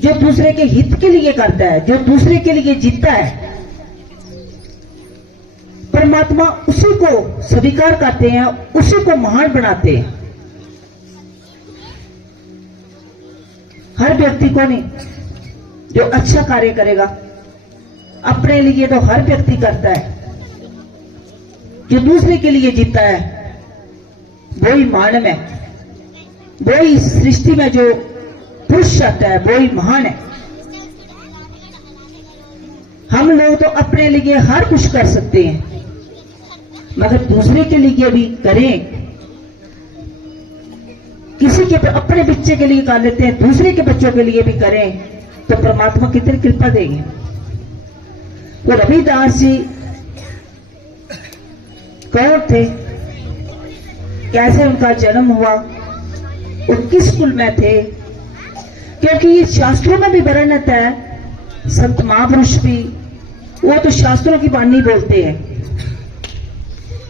जो दूसरे के हित के लिए करता है, जो दूसरे के लिए जीता है, परमात्मा उसी को स्वीकार करते हैं, उसी को महान बनाते हैं। हर व्यक्ति को नहीं, जो अच्छा कार्य करेगा अपने लिए तो हर व्यक्ति करता है, जो दूसरे के लिए जीता है वही महान है, वही सृष्टि में जो पुरुष आता है वही महान है। हम लोग तो अपने लिए हर कुछ कर सकते हैं, मगर दूसरे के लिए भी करें। किसी के अपने बच्चे के लिए कर लेते हैं, दूसरे के बच्चों के लिए भी करें तो परमात्मा कितनी कृपा देंगे। वो रविदास जी कौन थे, कैसे उनका जन्म हुआ, वो किस कुल में थे, क्योंकि ये शास्त्रों में भी वर्णित है। संत महापुरुष भी वो तो शास्त्रों की वाणी बोलते हैं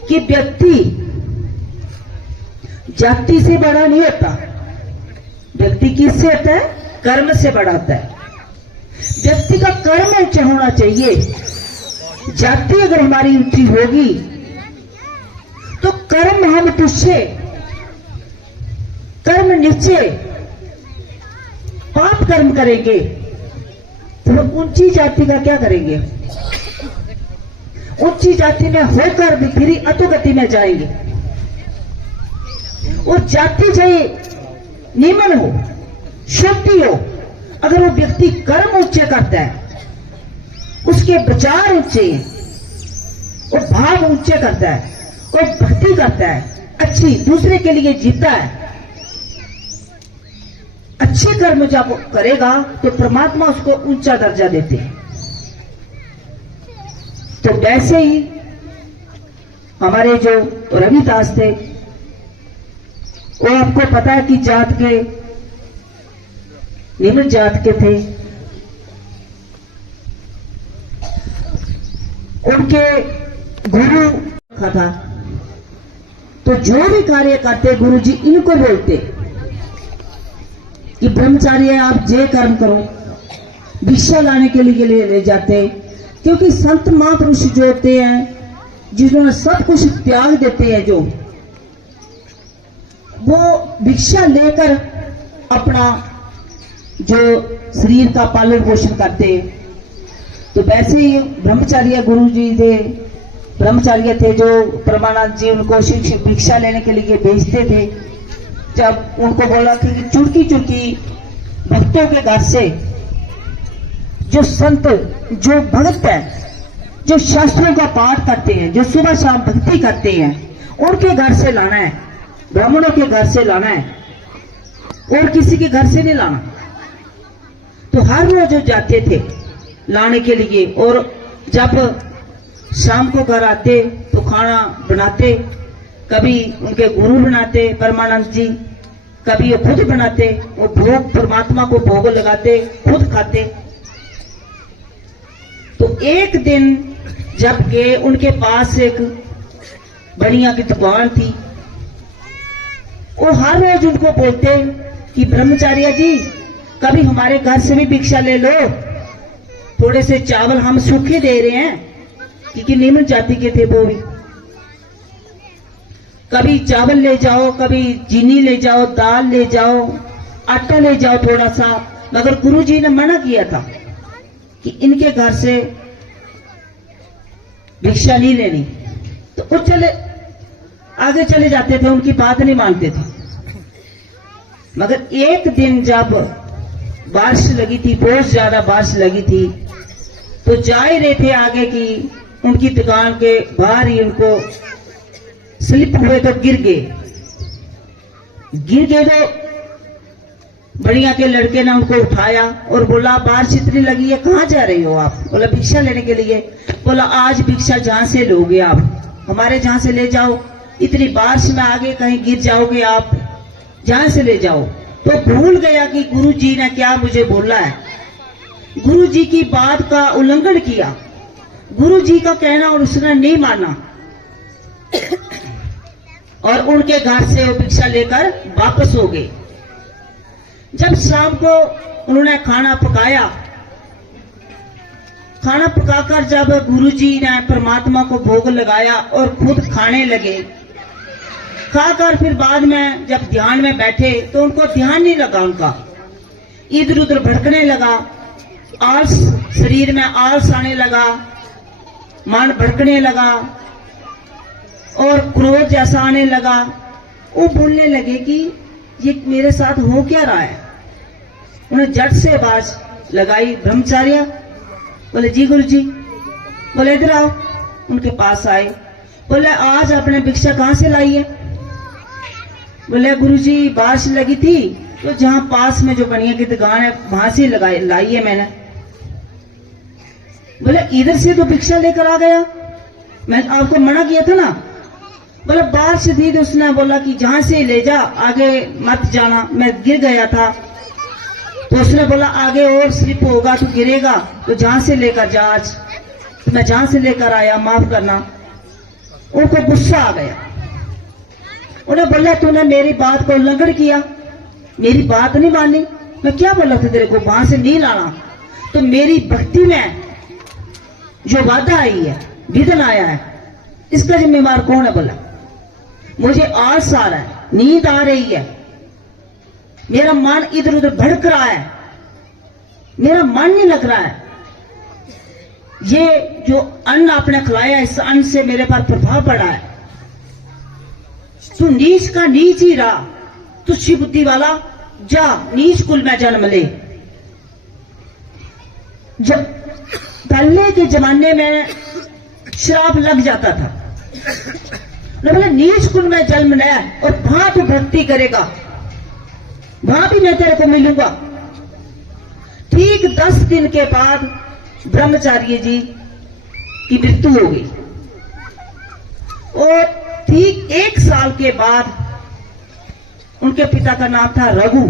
कि व्यक्ति जाति से बड़ा नहीं होता, व्यक्ति किससे होता है, कर्म से बड़ा होता है। व्यक्ति का कर्म ऊंचा होना चाहिए। जाति अगर हमारी ऊंची होगी तो कर्म हम तुझसे, कर्म नीचे, पाप कर्म करेंगे तो हम ऊंची जाति का क्या करेंगे। ऊंची जाति में होकर भी फिर अधोगति में जाएंगे। वो जाति चाहे निमन हो, शुद्धि हो, अगर वो व्यक्ति कर्म ऊंचे करता है, उसके विचार ऊंचे, वो भाव ऊंचे करता है, वो भक्ति करता है, अच्छी दूसरे के लिए जीता है, अच्छे कर्म जब करेगा तो परमात्मा उसको ऊंचा दर्जा देते हैं। तो वैसे ही हमारे जो रविदास थे, वो आपको पता है कि जात के, निम्न जात के थे। उनके गुरु था, तो जो भी कार्य करते गुरु जी इनको बोलते कि ब्रह्मचारी आप जे कर्म करो, भिक्षा लाने के लिए ले जाते, क्योंकि संत महापुरुष जो होते हैं, जिन्होंने सब कुछ त्याग देते हैं, जो वो भिक्षा लेकर अपना जो शरीर का पालन पोषण करते। तो वैसे ही ब्रह्मचार्य गुरु जी थे, ब्रह्मचार्य थे जो परमानंद जी उनको भिक्षा लेने के लिए भेजते थे। जब उनको बोला कि चुटकी चुटकी भक्तों के घर से, जो संत, जो भक्त है, जो शास्त्रों का पाठ करते हैं, जो सुबह शाम भक्ति करते हैं, उनके घर से लाना है, ब्राह्मणों के घर से लाना है, और किसी के घर से नहीं लाना। तो हर रोज जाते थे लाने के लिए, और जब शाम को घर आते तो खाना बनाते, कभी उनके गुरु बनाते परमानंद जी, कभी वो खुद बनाते, वो भोग परमात्मा को भोग लगाते, खुद खाते। तो एक दिन जब के उनके पास एक बढ़िया की दुकान थी, वो हर रोज उनको बोलते कि ब्रह्मचार्य जी कभी हमारे घर से भी भिक्षा ले लो, थोड़े से चावल हम सूखे दे रहे हैं, क्योंकि निम्न जाति के थे वो भी। कभी चावल ले जाओ, कभी चीनी ले जाओ, दाल ले जाओ, आटा ले जाओ थोड़ा सा। मगर गुरु जी ने मना किया था कि इनके घर से भिक्षा नहीं लेनी, तो वो आगे चले जाते थे, उनकी बात नहीं मानते थे। मगर एक दिन जब बारिश लगी थी, बहुत ज्यादा बारिश लगी थी, तो जा ही रहे थे आगे की उनकी दुकान के बाहर ही उनको स्लिप हुए तो गिर गए तो बढ़िया के लड़के ने उनको उठाया और बोला बारिश इतनी लगी है, कहाँ जा रही हो आप? बोला भिक्षा लेने के लिए। बोला आज भिक्षा जहां से लोगे आप, हमारे जहां से ले जाओ, इतनी बारिश में आगे कहीं गिर जाओगे आप, जहां से ले जाओ। तो भूल गया कि गुरु जी ने क्या मुझे बोला है, गुरु जी की बात का उल्लंघन किया, गुरु जी का कहना और उसने नहीं माना, और उनके घर से वो भिक्षा लेकर वापस हो गए। जब शाम को उन्होंने खाना पकाया। खाना पकाकर जब गुरुजी ने परमात्मा को भोग लगाया और खुद खाने लगे, खाकर फिर बाद में जब ध्यान में बैठे तो उनको ध्यान नहीं लगा, उनका इधर उधर भटकने लगा, आलस, शरीर में आलस आने लगा, मन भटकने लगा और क्रोध जैसा आने लगा। वो बोलने लगे कि ये मेरे साथ हो क्या रहा है। उन्हें झट से आवाज लगाई, ब्रह्मचार्य। बोले जी गुरुजी। बोले इधर आओ। उनके पास आए, बोले आज आपने भिक्षा कहां से लाई है। बोले गुरुजी बारिश लगी थी तो जहां पास में जो बनिया की दुकान है वहां से लाई है मैंने। बोले इधर से तो भिक्षा लेकर आ गया, मैंने आपको मना किया था ना। बोले बारिश थी तो उसने बोला कि जहां से ले जा, आगे मत जाना, मैं गिर गया था। तो उसने बोला आगे और स्लिप होगा तो गिरेगा, तो जहां से लेकर जा आज। तो मैं जहां से लेकर आया, माफ करना। उनको गुस्सा आ गया। उन्हें बोला तूने मेरी बात को उल्लंघन किया, मेरी बात नहीं मानी। मैं क्या बोला था तेरे को, वहां से नहीं लाना। तो मेरी भक्ति में जो बाधा आई है, विघ्न आया है, इसका जिम्मेवार कौन है। बोला मुझे आलस आ रहा है, नींद आ रही है, मेरा मन इधर उधर भड़क रहा है, मेरा मन नहीं लग रहा है। ये जो अन्न आपने खिलाया, इस अन्न से मेरे पर प्रभाव पड़ा है। तू नीच का नीच ही रहा, तुच्छी बुद्धि वाला, जा नीच कुल में जन्म ले। जब पहले के जमाने में श्राप लग जाता था, बोले नीच कुल में जन्म ले और वहां तू भक्ति करेगा, वहां भी मैं तेरे को मिलूंगा। ठीक 10 दिन के बाद ब्रह्मचार्य जी की मृत्यु हो गई और ठीक 1 साल के बाद उनके पिता का नाम था रघु।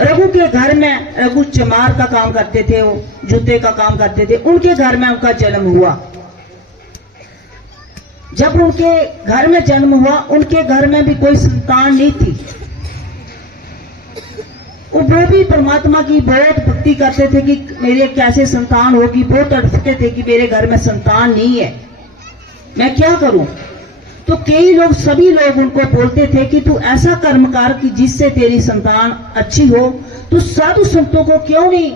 रघु के घर में, रघु चमार का काम करते थे, वो जूते का काम करते थे, उनके घर में उनका जन्म हुआ। जब उनके घर में जन्म हुआ, उनके घर में भी कोई संतान नहीं थी। वो भी परमात्मा की बहुत भक्ति करते थे कि मेरे कैसे संतान होगी, बहुत तड़पते थे कि मेरे घर में संतान नहीं है, मैं क्या करूं। तो कई लोग, सभी लोग उनको बोलते थे कि तू ऐसा कर्म कर कि जिससे तेरी संतान अच्छी हो। तू साधु संतों को क्यों नहीं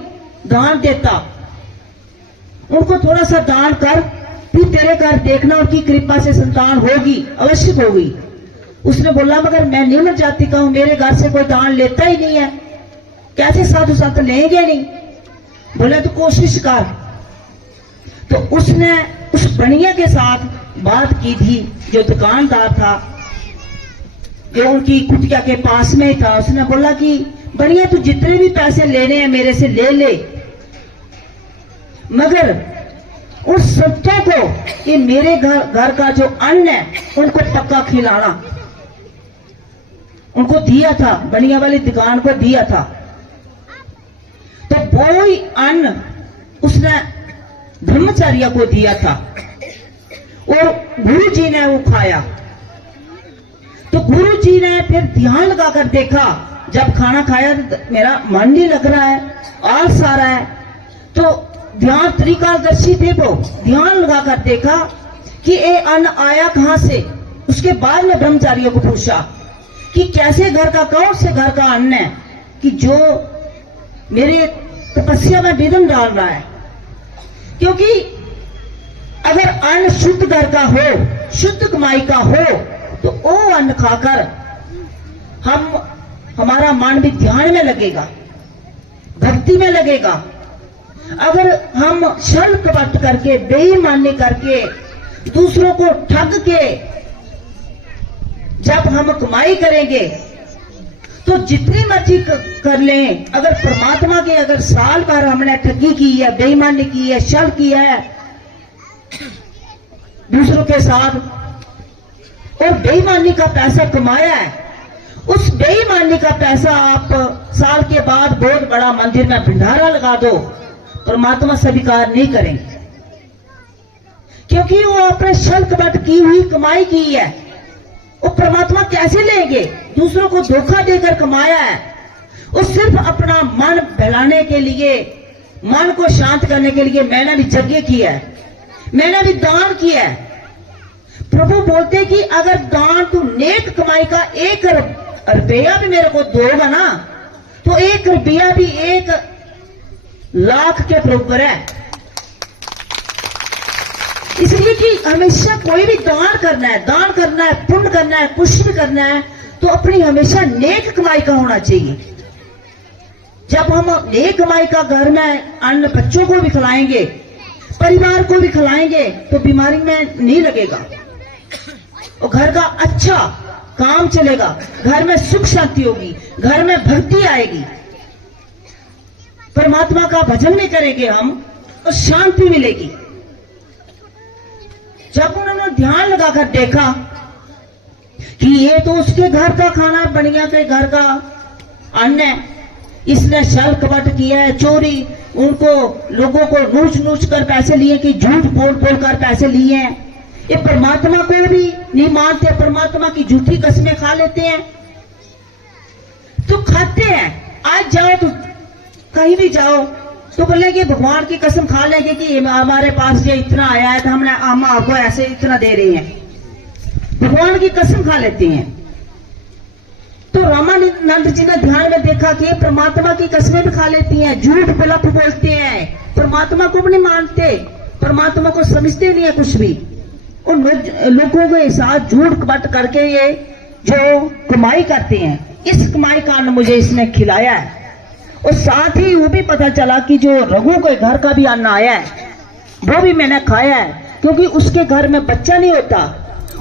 दान देता, उनको थोड़ा सा दान कर, फिर तेरे घर देखना उनकी कृपा से संतान होगी, अवश्य होगी। उसने बोला मगर मैं निम्न जाति का हूं, मेरे घर से कोई दान लेता ही नहीं है, कैसे साधु संत लेंगे नहीं। बोले तो कोशिश कर। तो उसने उस बनिया के साथ बात की थी, जो दुकानदार था, जो उनकी कुटिया के पास में ही था। उसने बोला कि बनिया तू जितने भी पैसे लेने हैं मेरे से ले ले, मगर उन संतों को ये मेरे घर का जो अन्न है उनको पक्का खिलाना। उनको दिया था, बनिया वाली दुकान को दिया था। तो वो ही अन्न उसने ब्रह्मचार्य को दिया था और गुरु जी ने वो खाया। तो गुरु जी ने फिर ध्यान लगाकर देखा, जब खाना खाया तो मेरा मन नहीं लग रहा है, आलस आ रहा है। तो ध्यान त्रिकालदर्शी थे, वो ध्यान लगाकर देखा कि ये अन्न आया कहां से। उसके बाद में ब्रह्मचारियों को पूछा कि कैसे घर का, कौन से घर का अन्न है कि जो मेरे तपस्या में विघ्न डाल रहा है। क्योंकि अगर अन्न शुद्ध घर का हो, शुद्ध कमाई का हो, तो वो अन्न खाकर हमारा मन भी ध्यान में लगेगा, भक्ति में लगेगा। अगर हम छल कपट करके, बेईमानी करके, दूसरों को ठग के जब हम कमाई करेंगे तो जितनी मर्जी कर लें, अगर परमात्मा के अगर साल भर हमने ठगी की है, बेईमानी की है, छल किया है दूसरों के साथ और बेईमानी का पैसा कमाया है, उस बेईमानी का पैसा आप साल के बाद बहुत बड़ा मंदिर में भंडारा लगा दो, परमात्मा स्वीकार नहीं करेंगे। क्योंकि वो आपने छल कपट की हुई कमाई की है, वो परमात्मा कैसे लेंगे। दूसरों को धोखा देकर कमाया है, वो सिर्फ अपना मन बहलाने के लिए, मन को शांत करने के लिए मैंने भी यज्ञ किया है, मैंने भी दान किया है। प्रभु बोलते कि अगर दान तू नेक कमाई का 1 रुपया भी मेरे को दोगा ना, तो 1 रुपया भी 1 लाख के बराबर है। इसलिए कि हमेशा कोई भी दान करना है, दान करना है, पुण्य करना है, कुछ भी करना है, तो अपनी हमेशा नेक कमाई का होना चाहिए। जब हम नेक कमाई का घर में अन्न बच्चों को भी खिलाएंगे, परिवार को भी खिलाएंगे, तो बीमारी में नहीं लगेगा और घर का अच्छा काम चलेगा, घर में सुख शांति होगी, घर में भक्ति आएगी, परमात्मा का भजन भी करेंगे हम और शांति मिलेगी। जब उन्होंने ध्यान लगाकर देखा कि ये तो उसके घर का खाना, बढ़िया के घर का अन्न है, इसने छल कपट किया है, चोरी, उनको लोगों को नूच कर पैसे लिए, कि झूठ बोल कर पैसे लिए हैं, ये परमात्मा को भी नहीं मानते, परमात्मा की झूठी कसमें खा लेते हैं। तो खाते हैं, आज जाओ तो कहीं भी जाओ तो बोलेंगे भगवान की कसम खा लेंगे कि हमारे पास ये इतना आया है, तो हम आपको ऐसे इतना दे रहे हैं, भगवान की कसम खा लेते हैं। तो रामानंद जी ने ध्यान में देखा कि परमात्मा की कसमें भी खा लेती हैं, झूठ बिलप बोलते हैं, परमात्मा को भी नहीं मानते, परमात्मा को समझते नहीं है कुछ भी, उन लोगों के साथ झूठ कपट करके ये जो कमाई करते हैं, इस कमाई का अन्न मुझे इसने खिलाया है। और साथ ही वो भी पता चला कि जो रघु के घर का भी अन्न आया है वो भी मैंने खाया है, क्योंकि उसके घर में बच्चा नहीं होता,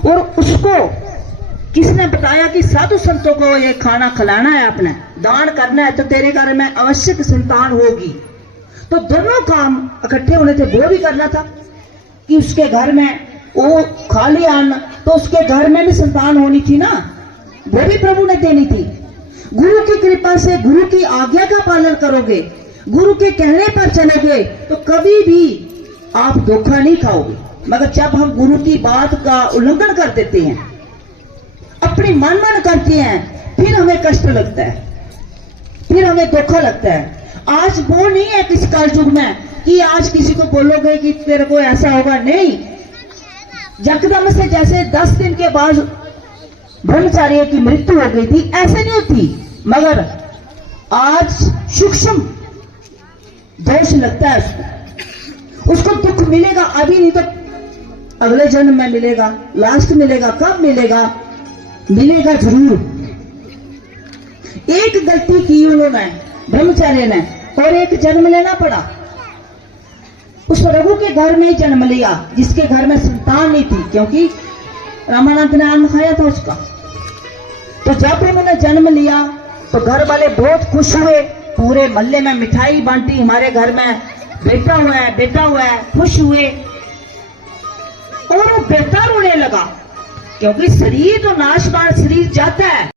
और उसको किसने बताया कि साधु संतों को ये खाना खिलाना है, अपने दान करना है, तो तेरे घर में अवश्य संतान होगी। तो दोनों काम इकट्ठे होने थे, वो भी करना था कि उसके घर में वो खा लिया अन्न, तो उसके घर में भी संतान होनी थी ना, वो भी प्रभु ने देनी थी। गुरु की कृपा से, गुरु की आज्ञा का पालन करोगे, गुरु के कहने पर चलोगे, तो कभी भी आप धोखा नहीं खाओगे। मगर जब हम गुरु की बात का उल्लंघन कर देते हैं, अपनी मन करते हैं, फिर हमें कष्ट लगता है, फिर हमें धोखा लगता है। आज वो नहीं है किस काल युग में कि आज किसी को बोलोगे कि तेरे को ऐसा होगा, नहीं। यकदम से जैसे 10 दिन के बाद ब्रह्मचारी की मृत्यु हो गई थी, ऐसे नहीं होती, मगर आज सूक्ष्म दोष लगता है उसको दुख मिलेगा, अभी नहीं तो अगले जन्म में मिलेगा, लास्ट मिलेगा, कब मिलेगा, मिलेगा जरूर। एक गलती की उन्होंने ब्रह्मचार्य ने, और एक जन्म लेना पड़ा, उस रघु के घर में जन्म लिया जिसके घर में संतान नहीं थी, क्योंकि रामानंद ने अन्न खाया था उसका। तो जब उन्होंने जन्म लिया तो घर वाले बहुत खुश हुए, पूरे मोहल्ले में मिठाई बांटी, हमारे घर में बेटा हुआ है, बेटा हुआ है, खुश हुए। और वो बेटा रोने लगा, क्योंकि शरीर तो नाशवान, शरीर जाता है,